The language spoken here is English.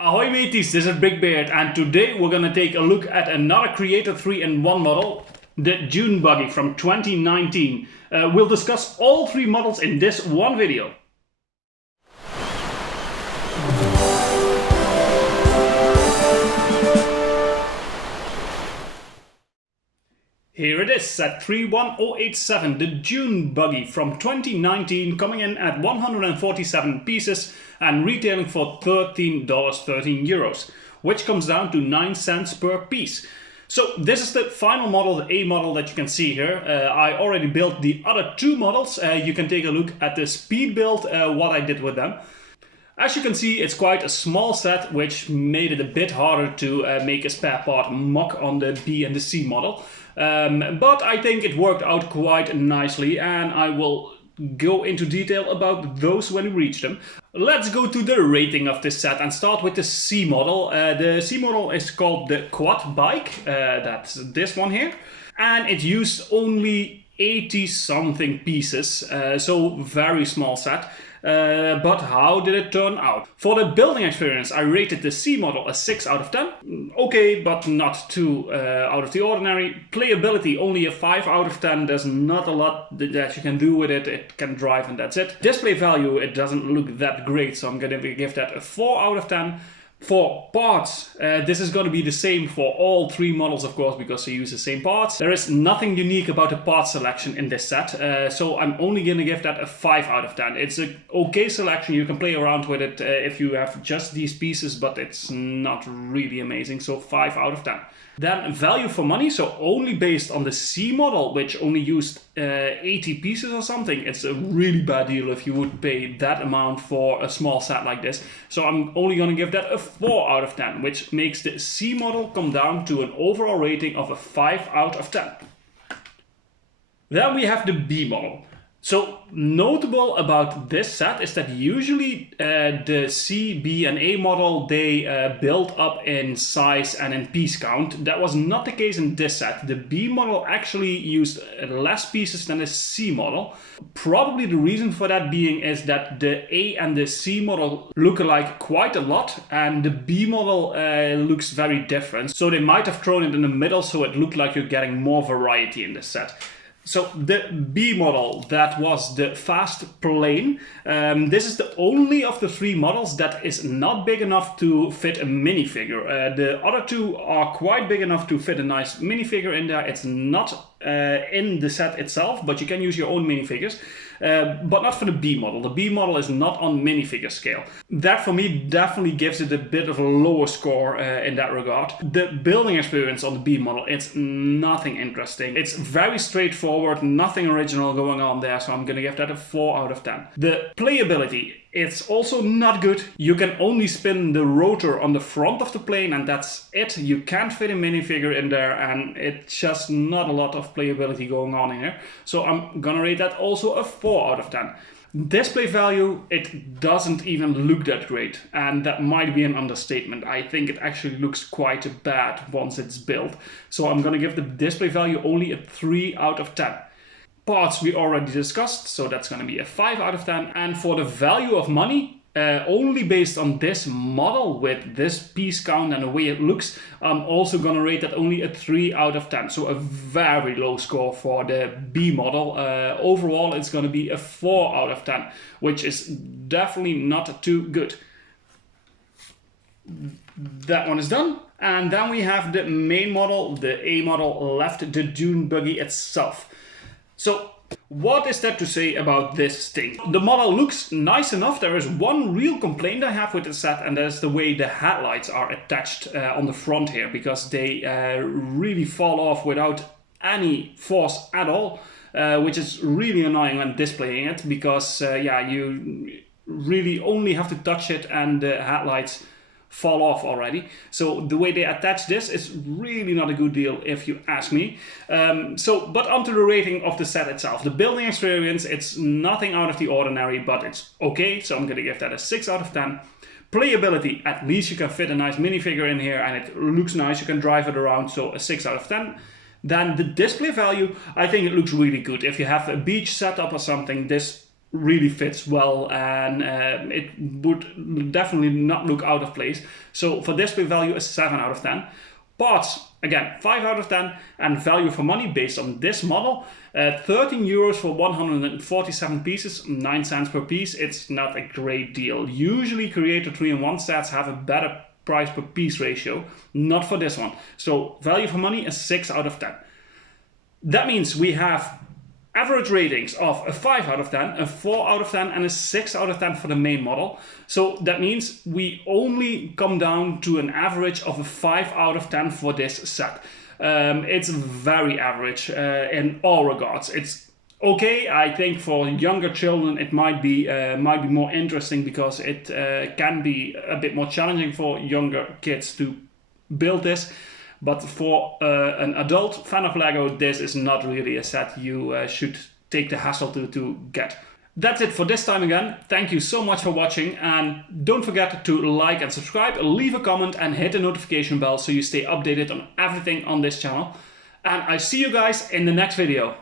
Ahoy mateys, this is BrickBeard, and today we're gonna take a look at another Creator 3-in-1 model, the Dune Buggy from 2019. We'll discuss all three models in this one video. Here it is, set 31087, the Dune Buggy from 2019, coming in at 147 pieces and retailing for €13, which comes down to 9 cents per piece. So this is the final model, the A model that you can see here. I already built the other two models. You can take a look at the speed build, what I did with them. As you can see, it's quite a small set, which made it a bit harder to make a spare part mock on the B and the C model. But I think it worked out quite nicely, and I will go into detail about those when we reach them. Let's go to the rating of this set and start with the C model. The C model is called the Quad bike, that's this one here, and it used only 80 something pieces, so very small set. But how did it turn out? For the building experience, I rated the C model a 6 out of 10. Okay, but not too out of the ordinary. Playability, only a 5 out of 10. There's not a lot that you can do with it. It can drive and that's it. Display value, it doesn't look that great, so I'm going to give that a 4 out of 10. For parts, this is going to be the same for all three models, of course, because they use the same parts. There is nothing unique about the part selection in this set, so I'm only going to give that a 5 out of 10. It's an okay selection, you can play around with it if you have just these pieces, but it's not really amazing, so 5 out of 10. Then value for money, so only based on the C model, which only used 80 pieces or something. It's a really bad deal if you would pay that amount for a small set like this. So I'm only going to give that a 4 out of 10, which makes the C model come down to an overall rating of a 5 out of 10. Then we have the B model. So notable about this set is that usually the C, B and A model, they build up in size and in piece count. That was not the case in this set. The B model actually used less pieces than the C model. Probably the reason for that being is that the A and the C model look alike quite a lot, and the B model looks very different. So they might have thrown it in the middle so it looked like you're getting more variety in this set. So the B model, that was the fast plane. This is the only of the three models that is not big enough to fit a minifigure. The other two are quite big enough to fit a nice minifigure in there. It's not in the set itself, but you can use your own minifigures. But not for the B model. The B model is not on minifigure scale. That for me definitely gives it a bit of a lower score in that regard. The building experience on the B model, it's nothing interesting. It's very straightforward, nothing original going on there, so I'm gonna give that a 4 out of 10. The playability, it's also not good. You can only spin the rotor on the front of the plane and that's it. You can't fit a minifigure in there and it's just not a lot of playability going on here. So I'm gonna rate that also a 4 out of 10. Display value, it doesn't even look that great, and that might be an understatement. I think it actually looks quite bad once it's built. So I'm gonna give the display value only a 3 out of 10. Parts we already discussed, so that's going to be a 5 out of 10. And for the value of money, only based on this model with this piece count and the way it looks, I'm also going to rate that only a 3 out of 10. So a very low score for the B model. Overall, it's going to be a 4 out of 10, which is definitely not too good. That one is done. And then we have the main model, the A model, left, the Dune Buggy itself. So what is there to say about this thing? The model looks nice enough. There is one real complaint I have with the set, and that is the way the headlights are attached on the front here, because they really fall off without any force at all, which is really annoying when displaying it, because yeah, you really only have to touch it and the headlights fall off already. So the way they attach this is really not a good deal if you ask me. But onto the rating of the set itself. The building experience, it's nothing out of the ordinary, but it's okay, so I'm gonna give that a 6 out of 10. Playability, at least you can fit a nice minifigure in here and it looks nice, you can drive it around, so a 6 out of 10. Then the display value, I think it looks really good. If you have a beach setup or something, this really fits well, and it would definitely not look out of place. So for display value, a 7 out of 10. Parts, again, 5 out of 10, and value for money based on this model, 13 euros for 147 pieces, 9 cents per piece. It's not a great deal. Usually Creator 3-in-1 sets have a better price per piece ratio, not for this one. So value for money, a 6 out of 10. That means we have average ratings of a 5 out of 10, a 4 out of 10, and a 6 out of 10 for the main model. So that means we only come down to an average of a 5 out of 10 for this set. It's very average in all regards. It's okay. I think for younger children it might be more interesting, because it can be a bit more challenging for younger kids to build this. But for an adult fan of Lego, this is not really a set you should take the hassle to get. That's it for this time again. Thank you so much for watching, and don't forget to like and subscribe, leave a comment and hit the notification bell so you stay updated on everything on this channel. And I see you guys in the next video.